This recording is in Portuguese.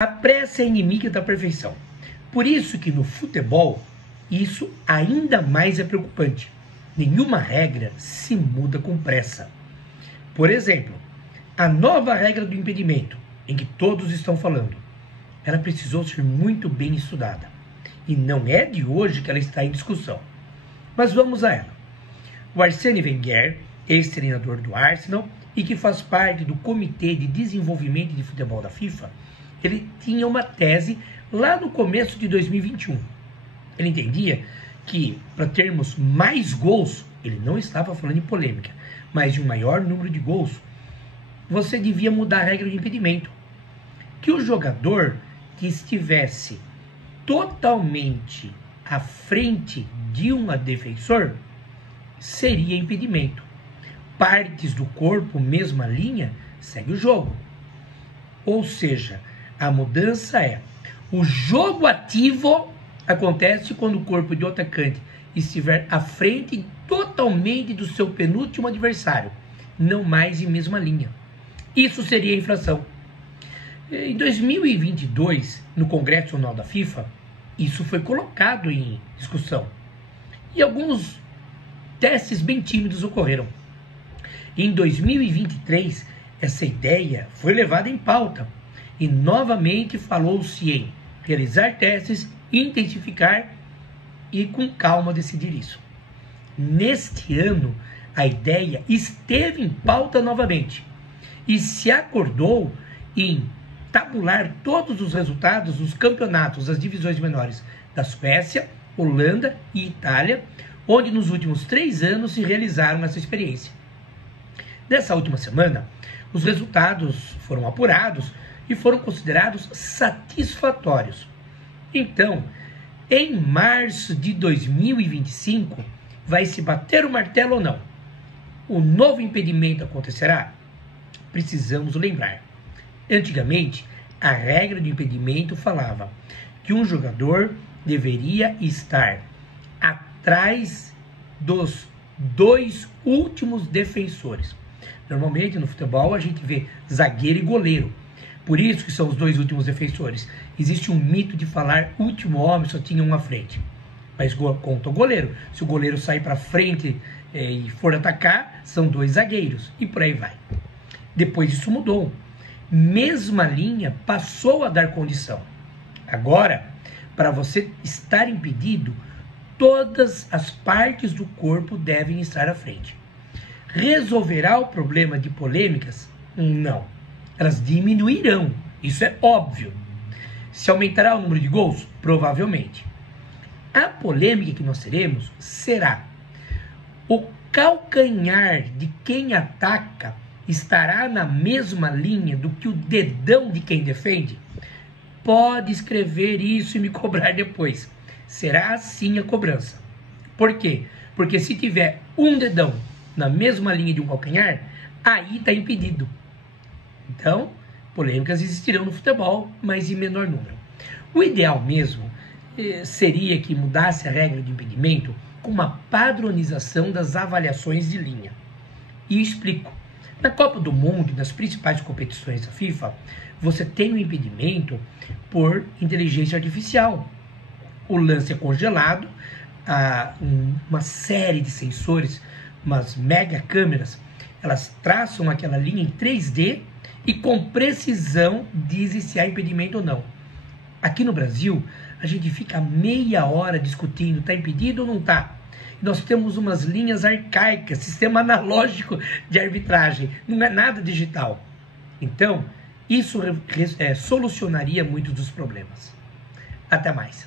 A pressa é inimiga da perfeição. Por isso que no futebol, isso ainda mais é preocupante. Nenhuma regra se muda com pressa. Por exemplo, a nova regra do impedimento, em que todos estão falando, ela precisou ser muito bem estudada. E não é de hoje que ela está em discussão. Mas vamos a ela. O Arsène Wenger, ex-treinador do Arsenal e que faz parte do Comitê de Desenvolvimento de Futebol da FIFA, ele tinha uma tese lá no começo de 2021. Ele entendia que, para termos mais gols, ele não estava falando em polêmica, mas de um maior número de gols, você devia mudar a regra de impedimento. Que o jogador que estivesse totalmente à frente de um defensor seria impedimento. Partes do corpo, mesma linha, segue o jogo. Ou seja, a mudança é: o jogo ativo acontece quando o corpo do atacante estiver à frente totalmente do seu penúltimo adversário, não mais em mesma linha. Isso seria infração. Em 2022, no Congresso Anual da FIFA, isso foi colocado em discussão. E alguns testes bem tímidos ocorreram. Em 2023, essa ideia foi levada em pauta e novamente falou-se em realizar testes, intensificar e com calma decidir isso. Neste ano, a ideia esteve em pauta novamente e se acordou em tabular todos os resultados dos campeonatos das divisões menores da Suécia, Holanda e Itália, onde nos últimos 3 anos se realizaram essa experiência. Nessa última semana, os resultados foram apurados e foram considerados satisfatórios. Então, em março de 2025, vai se bater o martelo ou não? O novo impedimento acontecerá? Precisamos lembrar. Antigamente, a regra do impedimento falava que um jogador deveria estar atrás dos 2 últimos defensores. Normalmente, no futebol, a gente vê zagueiro e goleiro. Por isso que são os 2 últimos defensores. Existe um mito de falar último homem, só tinha um à frente. Mas conta o goleiro. Se o goleiro sair para frente e for atacar, são 2 zagueiros. E por aí vai. Depois isso mudou. Mesma linha passou a dar condição. Agora, para você estar impedido, todas as partes do corpo devem estar à frente. Resolverá o problema de polêmicas? Não. Elas diminuirão, isso é óbvio. Se aumentará o número de gols? Provavelmente. A polêmica que nós teremos será: o calcanhar de quem ataca estará na mesma linha do que o dedão de quem defende? Pode escrever isso e me cobrar depois. Será assim a cobrança. Por quê? Porque se tiver um dedão na mesma linha de um calcanhar, aí está impedido. Então, polêmicas existirão no futebol, mas em menor número. O ideal mesmo seria que mudasse a regra de impedimento com uma padronização das avaliações de linha. E explico. Na Copa do Mundo e nas principais competições da FIFA, você tem um impedimento por inteligência artificial. O lance é congelado, uma série de sensores, umas mega câmeras, elas traçam aquela linha em 3D e com precisão dizem se há impedimento ou não. Aqui no Brasil, a gente fica meia hora discutindo, está impedido ou não está? Nós temos umas linhas arcaicas, sistema analógico de arbitragem, não é nada digital. Então, isso solucionaria muitos dos problemas. Até mais.